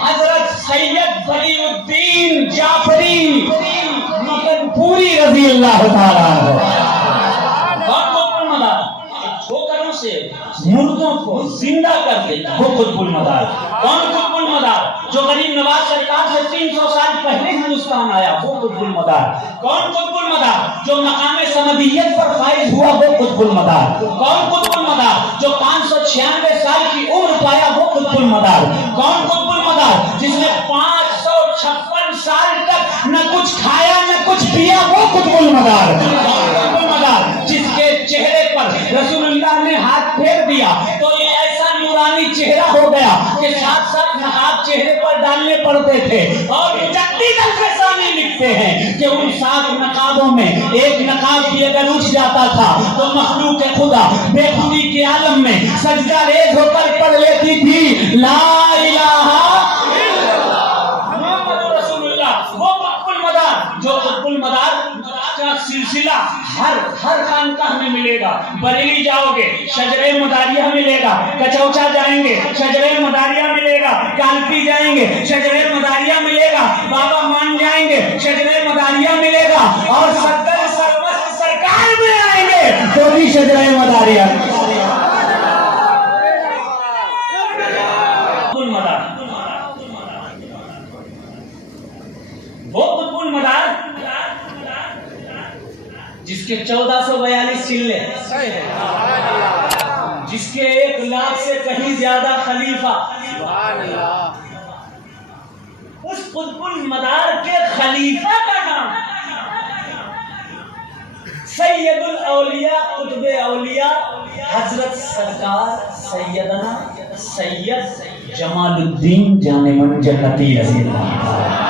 حضرت سید ولی الدین جعفری مدن پوری رضی اللہ تعالیٰ عنہ ٹھوکروں سے مردوں کو زندہ کر دیتا وہ قطب المدار. کون قطب المدار؟ جو غریب نواز سرکار سے 300 سال پہلے ہندوستان آیا وہ قطب المدار. کون قطب المدار؟ جو مقام سمدیت پر فائز ہوا وہ قطب المدار. کون قطب المدار؟ جو 596 سال کی عمر پایا وہ قطب المدار. کون قطب المدار؟ جس نے 556 سال تک نہ کچھ کھایا نہ کچھ پیا وہ قطب المدار. قطب المدار جس کے چہرے پر رسول اللہ نے ہاتھ پھیر دیا تو یہ ایسا نورانی چہرہ ہو گیا کہ ساتھ ساتھ نقاب چہرے پر ڈالنے پڑتے تھے. اور مجدد الفسانی لکھتے ہیں کہ ان 7 نقابوں میں ایک نقاب بھی اگر اٹھ جاتا تھا تو مخلوق خدا بے خودی کے عالم میں سجدہ ریز ہو کر پڑھ لیتی تھی لا الہ الا اللہ محمد رسول اللہ. وہ قطب المدار جو قطب المدار کا سلسلہ ہر خانقاہ میں ملے گا. بریلی جاؤ گے شجرہ مداریہ ملے گا. کچوچا جائیں گے شجرہ مداریہ ملے گا. کالپی جائیں گے شجرہ مداریہ ملے گا. بابا مان جائیں گے شجرہ مداریہ ملے گا. اور صدر سرمست سرکار میں آئیں گے تو بھی شجرہ مداریہ. وہ قطب المدار جس کے 1442 چلے, جس کے 1 لاکھ سے کہیں زیادہ خلیفہ, اس قطب المدار کے خلیفہ کا نام سید الاولیاء قطب اولیاء حضرت سرکار سیدنا سید جمال الدین جان من جنتی رضی اللہ.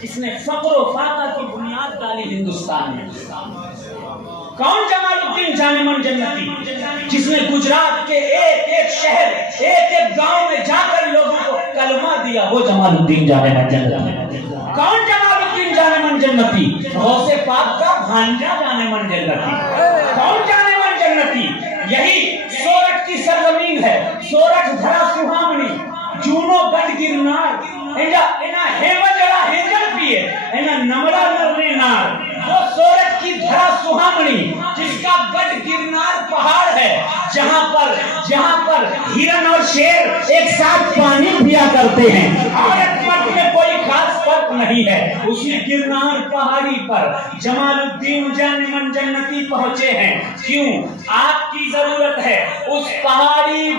جس نے فقر و فاقہ کی بنیاد ڈالی ہندوستان میں. کون جمال الدین جان من جنتی جس نے گجرات کے ایک شہر ایک گاؤں میں جا کر لوگوں کو کلمہ دیا وہ جمال الدین جان من جنتی. کون جمال الدین جان من جنتی؟ غوث پاک کا بھانجا جان من جنتی. کون جان من جنتی؟ یہی سورت کی سرزمین ہے. سورت دھرا سہامنی جونو گڑھ گرنار اینا ہیوا جڑا ہیجل پیے اینا نمڑا نرنے نار. وہ سورج کی دھرا سہامنی جس کا گڑھ گرنار پہاڑ ہے جہاں پر ہرن اور شیر ایک ساتھ پانی پیا کرتے ہیں. عورت مرد میں کوئی خاص فرق نہیں ہے. اسی گرنار پہاڑی پر جمال الدین جان من جنتی پہنچے ہیں. کیوں؟ آپ کی ضرورت ہے. اس پہاڑی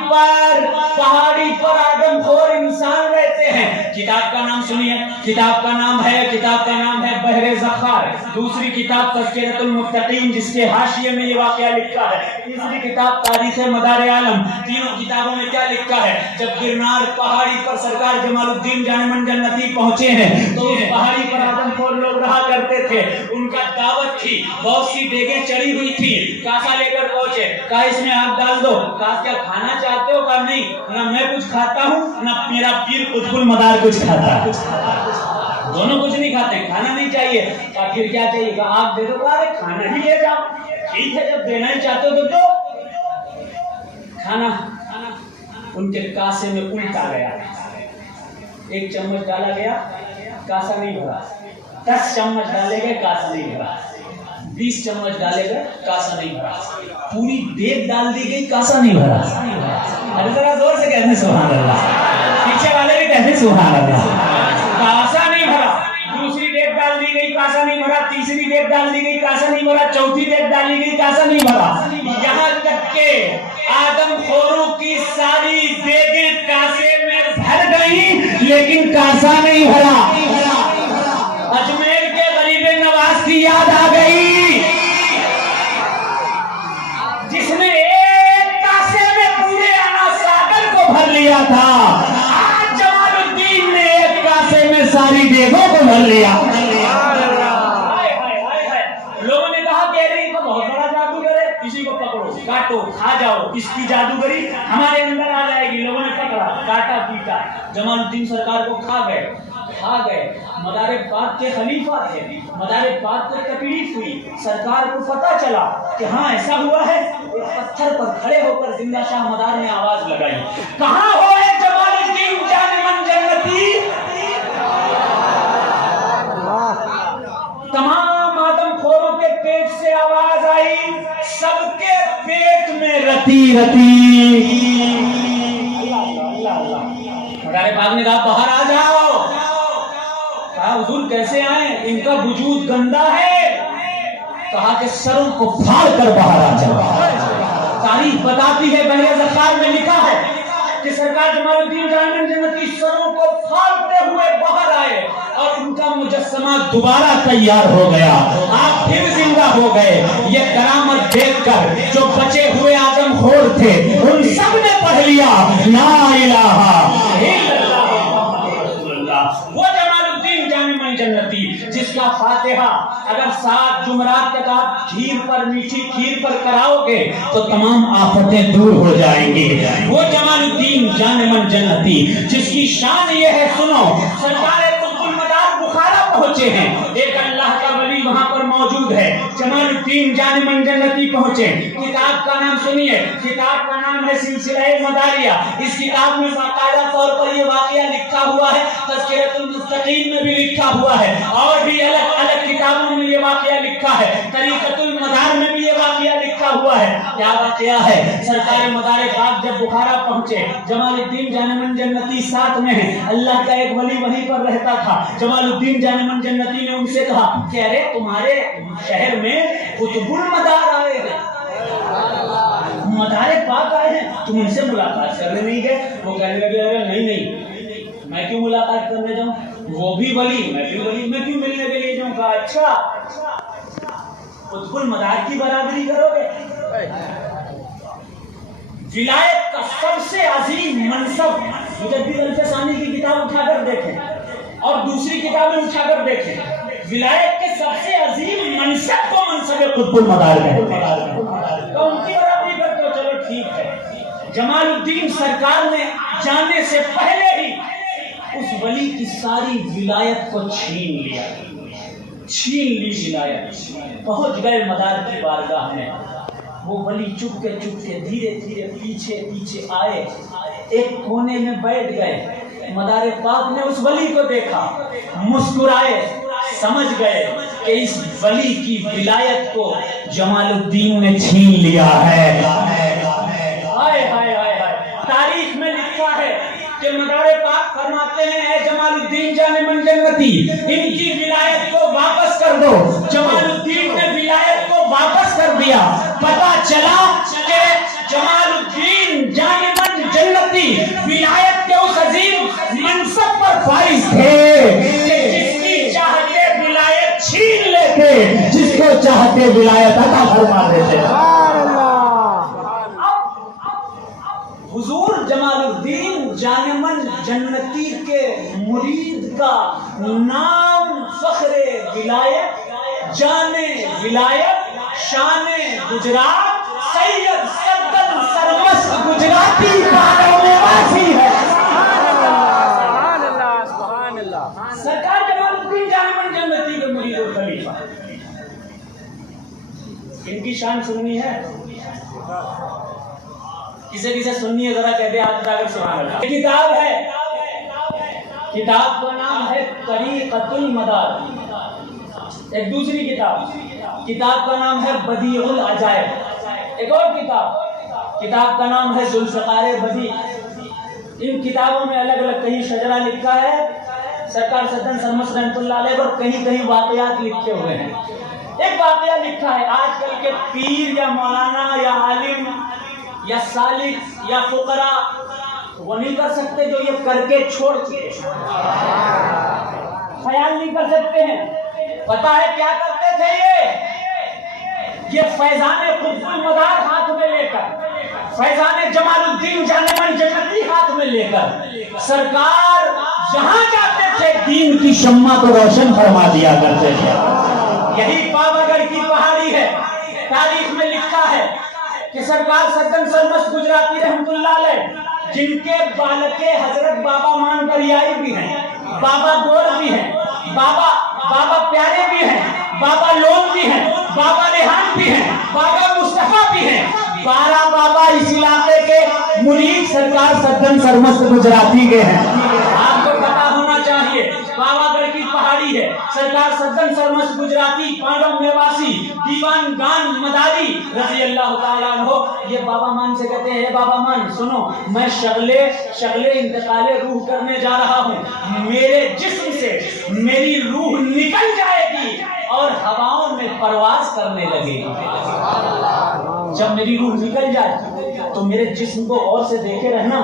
پر آدم خور انسان رہتے ہیں. کتاب کا نام سنیے. کتاب کا نام ہے بحر زخار. دوسری کتاب تذکرۃ المتقین جس کے حاشیے میں یہ واقعہ لکھا ہے. تیسری کتاب تاریخ مدار عالم. تینوں کتابوں میں کیا لکھا ہے؟ جب گرنار پہاڑی پر سرکار جمال الدین جان من جنتی پہنچے ہیں تو اس پہاڑی پر آدم خور لوگ رہا کرتے تھے. ان کا دعوت تھی. بہت سی دیگیں چڑھی ہوئی تھی. کاسا لے کر پہنچے. کہا اس میں آگ ڈال دو. کہا کیا کھانا چاہتے ہو؟ کہا نہیں, نہ میں کچھ کھاتا ہوں نہ میرا پیر قطب المدار کچھ کھاتا ہے. دونوں کچھ نہیں کھاتے, کھانا نہیں چاہیے. کہا پھر کیا چاہیے؟ کہا آگ دے دو. کہا کھانا ہی لے جاؤ. ٹھیک ہے جب دینا ہی چاہتے ہو تو دو. کھانا ان کے کاسے میں الٹا گیا. 1 چمچ ڈالا گیا, کاسا نہیں بھرا. 10 چمچ ڈالے گئے, کاسا نہیں بھرا. 20 چمچ ڈالے گئے, کاسا نہیں بھرا. پوری دیگ ڈال دی گئی, کاسا نہیں بھرا. ارے ذرا زور سے کہتے سبحان اللہ. پیچھے والے بھی کہتے سبحان اللہ. کاسا نہیں بھرا. دوسری دیگ ڈال دی گئی, کاسا نہیں بھرا. تیسری دیگ ڈال دی گئی, کاسا نہیں بھرا. چوتھی دیگ ڈالی گئی, کاسا نہیں بھرا. یہاں تک کہ آدم خوروں کی ساری دیگیں کاسے میں بھر گئی لیکن کاسا نہیں بھرا. اجمیر کے غریب نواز کی یاد آ گئی جس نے ایک کاسے میں پورے انا ساگر کو بھر لیا تھا. آج جمال الدین نے ایک کاسے میں ساری دیگوں کو بھر لیا. لوگوں نے کہا کہ ارے یہ تو بہت بڑا جادوگر ہے, کسی کو پکڑو کاٹو کھا جاؤ, اس کی جادوگری ہمارے اندر آ جائے گی. لوگوں نے پکڑا, کاٹا, پیٹا. جمال الدین سرکار کو کھا گئے. کھا گئے. مدار پاک کے خلیفہ تھے, مدار پاک کو تکلیف ہوئی, سرکار کو پتا چلا کہ ہاں ایسا ہوا ہے. ایک پتھر پر کھڑے ہو کر زندہ شاہ مدار نے آواز لگائی, کہاں ہو اے جمال الدین جان من جنتی. تمام آدم خوروں کے پیٹ سے آواز آئی, سب کے پیٹ میں رتی رتی. اللہ اللہ. مدار پاک نے کہا باہر آ جاؤ. کہا حضور کیسے آئیں, ان کا وجود گندا ہے. کہا کہ سروں کو پھاڑ کر باہر آ جاؤ. تاریخ بتاتی ہے, بحر ذخائر میں لکھا ہے کہ سرکار جمال الدین جان من جنتی سروں کو پھاڑتے ہوئے باہر آئے اور ان کا مجسمہ دوبارہ تیار ہو گیا, آپ پھر زندہ ہو گئے. یہ کرامت دیکھ کر جو بچے ہوئے آدم خور تھے ان سب نے پڑھ لیا لا الہ الا اللہ. وہ جمال الدین جان من جنتی جس کا فاتحہ اگر 7 جمعرات تک آپ کھیر پر, میٹھی کھیر پر کراؤ گے تو تمام آفتیں دور ہو جائیں گی. وہ جمال الدین جان من جنتی جس کی شان یہ ہے, سنو, سرکار قطب المدار بخارا پہنچے ہیں, ایک اللہ کا ولی وہاں پر موجود ہے, جمال الدین جان من جنتی پہنچے. کتاب کا نام سنیے, کتاب کا نام ہے سلسلہ مداریہ. اس کتاب میں باقاعدہ طور پر یہ واقعہ لکھا ہوا ہے, تذکرۃ المستقیم میں بھی لکھا ہوا ہے, اور بھی الگ الگ کتابوں میں یہ واقعہ لکھا ہے, طریقۃ المدار میں بھی یہ واقعہ لکھا ہوا ہے. کیا واقعہ ہے, سرکار مدار پاک جب بخارا پہنچے, جمال الدین جان من جنتی ساتھ میں ہے, اللہ کا ایک ولی وہیں پر رہتا تھا. جمال الدین جان من جنتی نے ان سے کہا کہ ارے تمہارے شہر میں قطب المدار آئے ہیں, مدار پاک آئے ہیں, تم ان سے ملاقات کرنے نہیں گئے. وہ کہنے لگے نہیں میں کیوں ملاقات کرنے جاؤں, وہ بھی ولی میں بھی ولی, میں کیوں ملنے کے لیے جاؤں. کہا اچھا قطب المدار کی برابری کرو گے. ولایت کا سب سے عظیم منصب مجدد الفسانی کی کتاب اٹھا کر دیکھیں اور دوسری کتابیں اٹھا کر دیکھیں, ولایت کے سب سے عظیم منصب کو منصب قطب المدار کہتے ہیں. تو ان کی برابری کرتے ہو, چلو ٹھیک ہے. جمال الدین سرکار نے جانے سے پہلے ہی اس ولی کی ساری ولایت کو چھین لی ولایت. پہنچ گئے مدار کی بارگاہ میں. وہ ولی چپ کے دھیرے دھیرے پیچھے آئے, ایک کونے میں بیٹھ گئے. مدار پاک نے اس ولی کو دیکھا, مسکرائے, سمجھ گئے کہ اس ولی کی ولایت کو جمال الدین نے چھین لیا ہے. تاریخ میں لکھا ہے کہ مدار پاک فرماتے ہیں اے جمال الدین جان من جنتی ان کی ولایت کو واپس کر دو. جمال الدین نے ولایت کو واپس کر دیا. پتا چلا کہ جمال الدین جان من جنتی ولایت کے اس عظیم منصب پر فائز تھے کہ جس کی چاہتے ولایت چھین لیتے, جس کو چاہتے ولایت عطا فرما دیتے. حضور جمال الدین جان من جنتی کے مرید کا نام فخر ولایت, جان ولایت, شان گجرات, سید سدن سرمست گجراتی کانوں میں واسی ہے. سرکار جمال الدین جان من جنتی کے مرید اور خلیفہ. ان کی شان سننی ہے, کسے سننی ہے ذرا کہتے ہیں آج تک سبحان اللہ. کتاب ہے, کتاب کا نام ہے طریقۃ المدار. ایک دوسری کتاب کا نام ہے بدیع العجائب. ایک اور کتاب کا نام ہے ذوالفقار بدیع. ان کتابوں میں الگ الگ کہیں شجرہ لکھا ہے سرکار سدن سرمست رحمۃ اللہ علیہ, اور کہیں واقعات لکھے ہوئے ہیں. ایک واقعہ لکھا ہے, آج کل کے پیر یا مولانا یا عالم یا سالک یا فقراء وہ نہیں کر سکتے جو یہ کر کے چھوڑ چکے, خیال نہیں کر سکتے ہیں. پتا ہے کیا کرتے تھے یہ فیضان قطب المدار ہاتھ میں لے کر, فیضان جمال الدین جان من جنتی ہاتھ میں لے کر سرکار جہاں جاتے تھے دین کی شمع کو روشن فرما دیا کرتے تھے. یہی پاوا گڑھ کی پہاڑی ہے. تاریخ میں لکھا ہے کہ سرکار سدن سرمست گجراتی رحمت اللہ علیہ جن کے بالکے حضرت بابا مان کریائی بھی ہیں, بابا گور بھی ہیں، بابا پیارے بھی ہیں، بابا لون بھی ہیں، بابا ریحان بھی ہیں، بابا مصطفیٰ بھی ہیں۔ 12 بابا اس علاقے کے مرید سرکار سدن سرمست گجراتی کے ہیں۔ آپ کو پتا ہونا چاہیے بابا گڑھ کی پہاڑی ہے، سرکار سدن سرمست گجراتی، پانڈو میواسی، دیوان گان مداری رضی اللہ تعالیٰ عنہ۔ یہ بابا مان سے کہتے ہیں بابا مان سنو، میں شغلے انتقال روح کرنے جا رہا ہوں، میرے جسم سے میری روح نکل جائے گی اور ہواؤں میں پرواز کرنے لگے گی۔ جب میری روح نکل جائے تو میرے جسم کو غور سے دیکھے رہنا،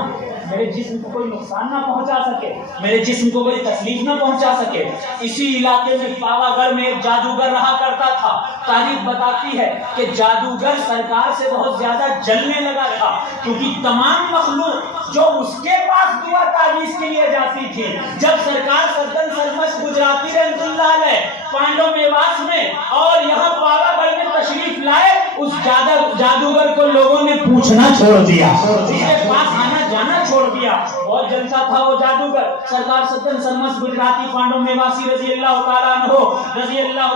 میرے جسم کو کوئی نقصان نہ پہنچا سکے، میرے جسم کو کوئی تکلیف نہ پہنچا سکے۔ اسی علاقے میں پاوا گڑھ میں ایک جادوگر رہا کرتا تھا۔ تاریخ بتاتی ہے کہ جادوگر سرکار سے بہت زیادہ جلنے لگا تھا، کیونکہ تمام مخلوق جو اس کے پاس دعا تعویذ کے لیے جاتی تھی، جب سرکار سدن سرمست گجراتی رحمۃ اللہ علیہ پانڈو میواس میں اور یہاں پاوا گڑھ میں تشریف لائے، اس جادوگر کو لوگوں نے پوچھنا چھوڑ دیا، اس کے پاس آنا جانا چھوڑ دیا۔ بہت جلسہ تھا وہ جادوگر، سرکار سدن سرمست گجراتی پانڈو میواسی رضی اللہ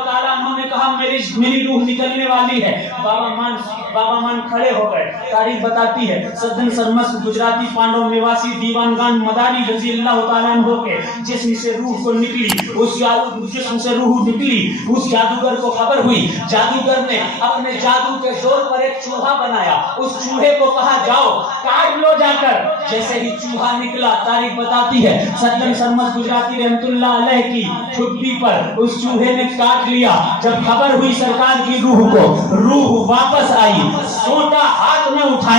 تعالیٰ عنہ نے کہا میری روح نکلنے والی ہے۔ بابا مان کھڑے ہو گئے۔ تاریخ بتاتی ہے سدن سرمست گجراتی پانڈو میواسی دیوان گان مداری رضی اللہ تعالیٰ عنہ کے جسم سے روح کو نکلی، جسم سے روح نکلی، اس جادوگر کو خبر ہوئی۔ جادوگر نے اپنے جادو کے زور پر ایک چوہا بنایا، اس چوہے کو کہا جاؤ کاٹ لو جا کر۔ جیسے ہی چوہا نکلا، تاریخ بتاتی ہے سدن سرمست گجراتی رحمۃ اللہ علیہ کی ٹھڈی پر اس چوہے نے کاٹ لیا۔ جب خبر ہوئی سرکار کی روح کو، روح واپس آئی، سوٹا ہاتھ میں اٹھا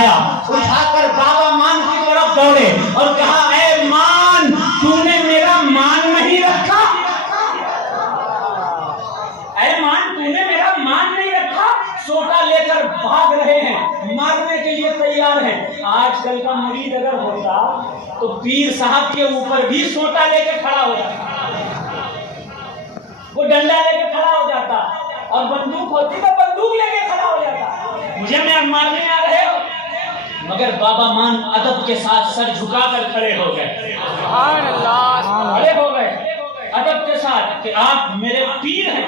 کر بابا مان کی طرف دوڑے اور کہا اے مان، تو نے میرا مان نہیں رکھا، اے مان تو نے میرا مان نہیں رکھا۔ سوٹا لے کر بھاگ رہے ہیں، مارنے کے لیے تیار ہیں۔ آج کل کا مرید اگر ہوتا تو پیر صاحب کے اوپر بھی سوٹا لے کے کھڑا ہو جاتا، وہ ڈنڈا لے کے کھڑا ہو جاتا، اور بندوق ہوتی تو بندوق لے کے کھڑا ہو جاتا، مجھے میں مارنے آ رہے ہو۔ مگر بابا مان ادب کے ساتھ سر جھکا کر کھڑے ہو گئے، سبحان اللہ، کھڑے ہو گئے ادب کے ساتھ کہ آپ میرے پیر ہیں،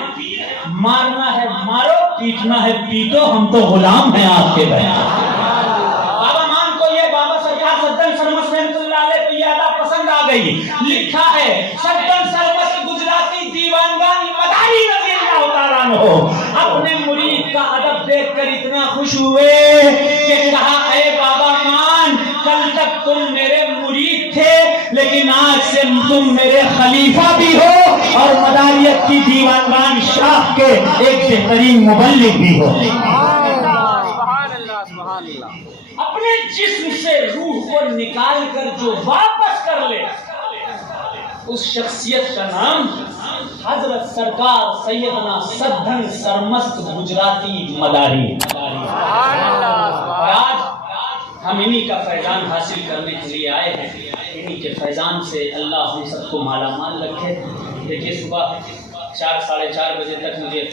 مارنا ہے مارو، پیٹنا ہے پیٹو، ہم تو غلام ہیں آپ کے بھائی۔ بابا مان کو یہ بابا سرکار سدن سرمست رحمۃ اللہ علیہ کو یہ ادا پسند آ گئی۔ لکھا ہے سدن سرمست گجراتی دیوان گان مداری رضی اللہ تعالیٰ عنہ اپنے مرید کا ادب دیکھ کر اتنا خوش ہوئے کہ کہا اے بابا مان، کل تک تم میرے مرید تھے لیکن آج سے تم میرے خلیفہ بھی ہو اور مداریت کی دیوان گان شاخ کے ایک بہترین مبلغ بھی ہو۔ اپنے جسم سے روح کو نکال کر جو واپس کر لے، اس شخصیت کا نام حضرت سرکار سیدنا سدن سرمست گجراتی مداری۔ آج ہم انہی کا فیضان حاصل کرنے کے لیے آئے ہیں، انہی کے فیضان سے اللہ ہم سب کو مالا مال رکھے۔ دیکھیے صبح 4 ساڑھے 4 بجے تک مجھے